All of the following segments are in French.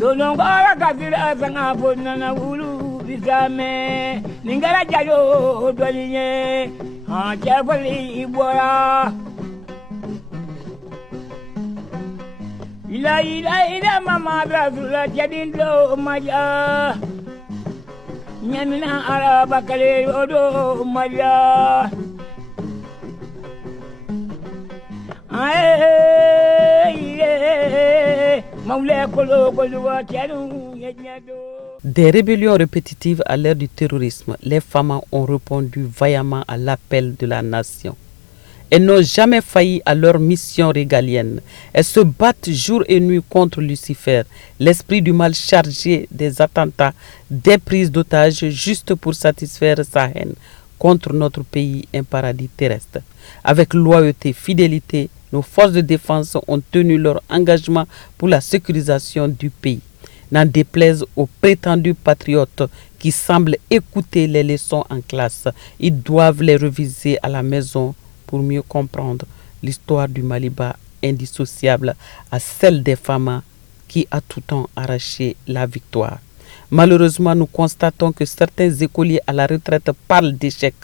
Dolongora kabira sanga bonana ulu bisame ningara jayo dolinye ha chapali ibora ila mama brazula jadindo maja nyamina araba kale odo maja Des rébellions répétitives à l'ère du terrorisme, les femmes ont répondu vaillamment à l'appel de la nation. Elles n'ont jamais failli à leur mission régalienne. Elles se battent jour et nuit contre Lucifer, l'esprit du mal chargé des attentats, des prises d'otages juste pour satisfaire sa haine contre notre pays, un paradis terrestre. Avec loyauté, fidélité, nos forces de défense ont tenu leur engagement pour la sécurisation du pays. N'en déplaise aux prétendus patriotes qui semblent écouter les leçons en classe, ils doivent les reviser à la maison pour mieux comprendre l'histoire du Maliba indissociable à celle des femmes qui a tout temps arraché la victoire. Malheureusement, nous constatons que certains écoliers à la retraite parlent d'échec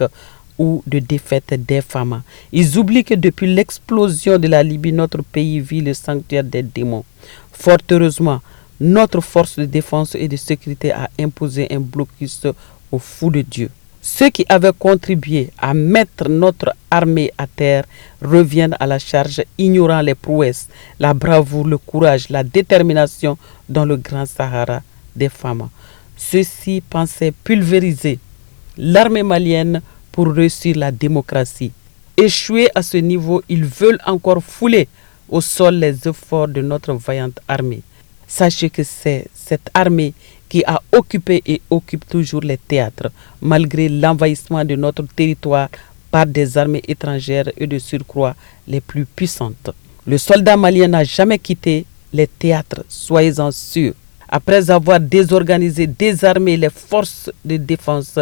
ou de défaite des femmes. Ils oublient que depuis l'explosion de la Libye, notre pays vit le sanctuaire des démons. Fort heureusement, notre force de défense et de sécurité a imposé un blocus au fou de Dieu. Ceux qui avaient contribué à mettre notre armée à terre reviennent à la charge, ignorant les prouesses, la bravoure, le courage, la détermination dans le grand Sahara des femmes. Ceux-ci pensaient pulvériser l'armée malienne pour réussir la démocratie. Échoués à ce niveau, ils veulent encore fouler au sol les efforts de notre vaillante armée. Sachez que c'est cette armée qui a occupé et occupe toujours les théâtres, malgré l'envahissement de notre territoire par des armées étrangères et de surcroît les plus puissantes. Le soldat malien n'a jamais quitté les théâtres, soyez-en sûrs. Après avoir désorganisé, désarmé les forces de défense,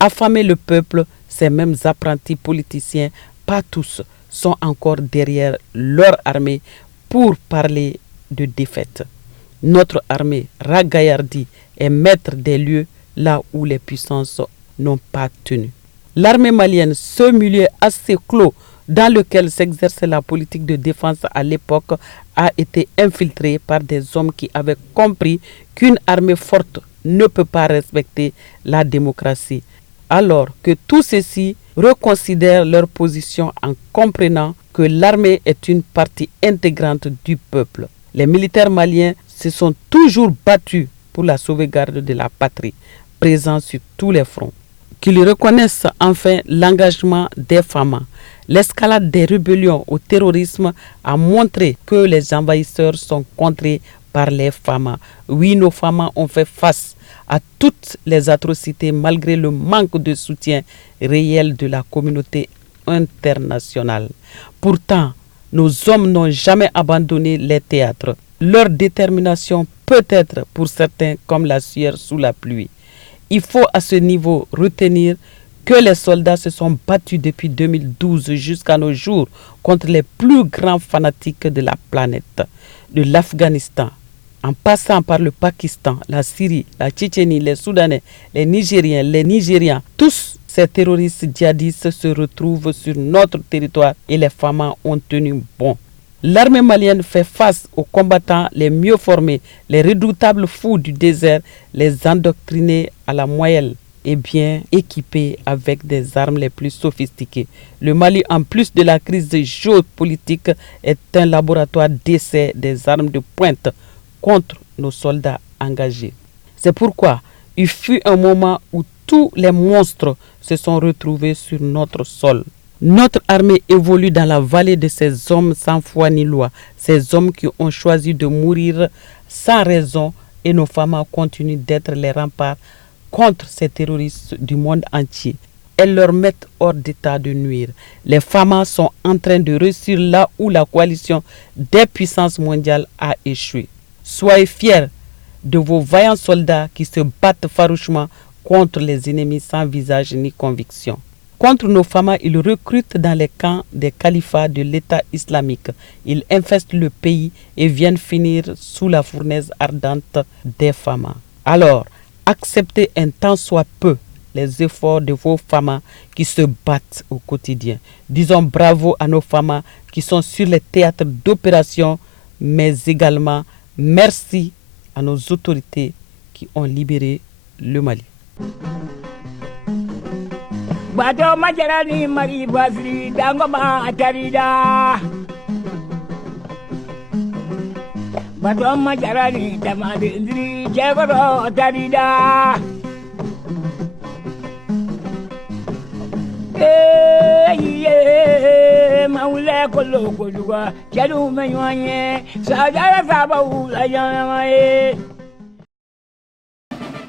affamé le peuple, ces mêmes apprentis politiciens, pas tous, sont encore derrière leur armée pour parler de défaite. Notre armée ragaillardie est maître des lieux là où les puissances n'ont pas tenu. L'armée malienne, ce milieu assez clos dans lequel s'exerçait la politique de défense à l'époque, a été infiltrée par des hommes qui avaient compris qu'une armée forte ne peut pas respecter la démocratie, alors que tous ceux-ci reconsidèrent leur position en comprenant que l'armée est une partie intégrante du peuple. Les militaires maliens se sont toujours battus pour la sauvegarde de la patrie, présents sur tous les fronts. Qu'ils reconnaissent enfin l'engagement des femmes. L'escalade des rébellions au terrorisme a montré que les envahisseurs sont contrés par les femmes. Oui, nos femmes ont fait face à toutes les atrocités malgré le manque de soutien réel de la communauté internationale. Pourtant, nos hommes n'ont jamais abandonné les théâtres. Leur détermination peut être pour certains comme la sueur sous la pluie. Il faut à ce niveau retenir que les soldats se sont battus depuis 2012 jusqu'à nos jours contre les plus grands fanatiques de la planète, de l'Afghanistan, en passant par le Pakistan, la Syrie, la Tchétchénie, les Soudanais, les Nigériens, les Nigérians. Tous ces terroristes djihadistes se retrouvent sur notre territoire et les femmes ont tenu bon. L'armée malienne fait face aux combattants les mieux formés, les redoutables fous du désert, les endoctrinés à la moelle et bien équipés avec des armes les plus sophistiquées. Le Mali, en plus de la crise géopolitique, est un laboratoire d'essai des armes de pointe contre nos soldats engagés. C'est pourquoi il fut un moment où tous les monstres se sont retrouvés sur notre sol. Notre armée évolue dans la vallée de ces hommes sans foi ni loi, ces hommes qui ont choisi de mourir sans raison et nos femmes continuent d'être les remparts contre ces terroristes du monde entier. Elles leur mettent hors d'état de nuire. Les femmes sont en train de réussir là où la coalition des puissances mondiales a échoué. Soyez fiers de vos vaillants soldats qui se battent farouchement contre les ennemis sans visage ni conviction. Contre nos femmes, ils recrutent dans les camps des califats de l'État islamique. Ils infestent le pays et viennent finir sous la fournaise ardente des femmes. Alors, acceptez un tant soit peu les efforts de vos femmes qui se battent au quotidien. Disons bravo à nos femmes qui sont sur les théâtres d'opération, mais également merci à nos autorités qui ont libéré le Mali. Bato majarani mari basri dangoma atarida. Bato majarani tamade indri jegoro atarida. Maule kolo koluga jalu menyanye sajara sabahu la jamae.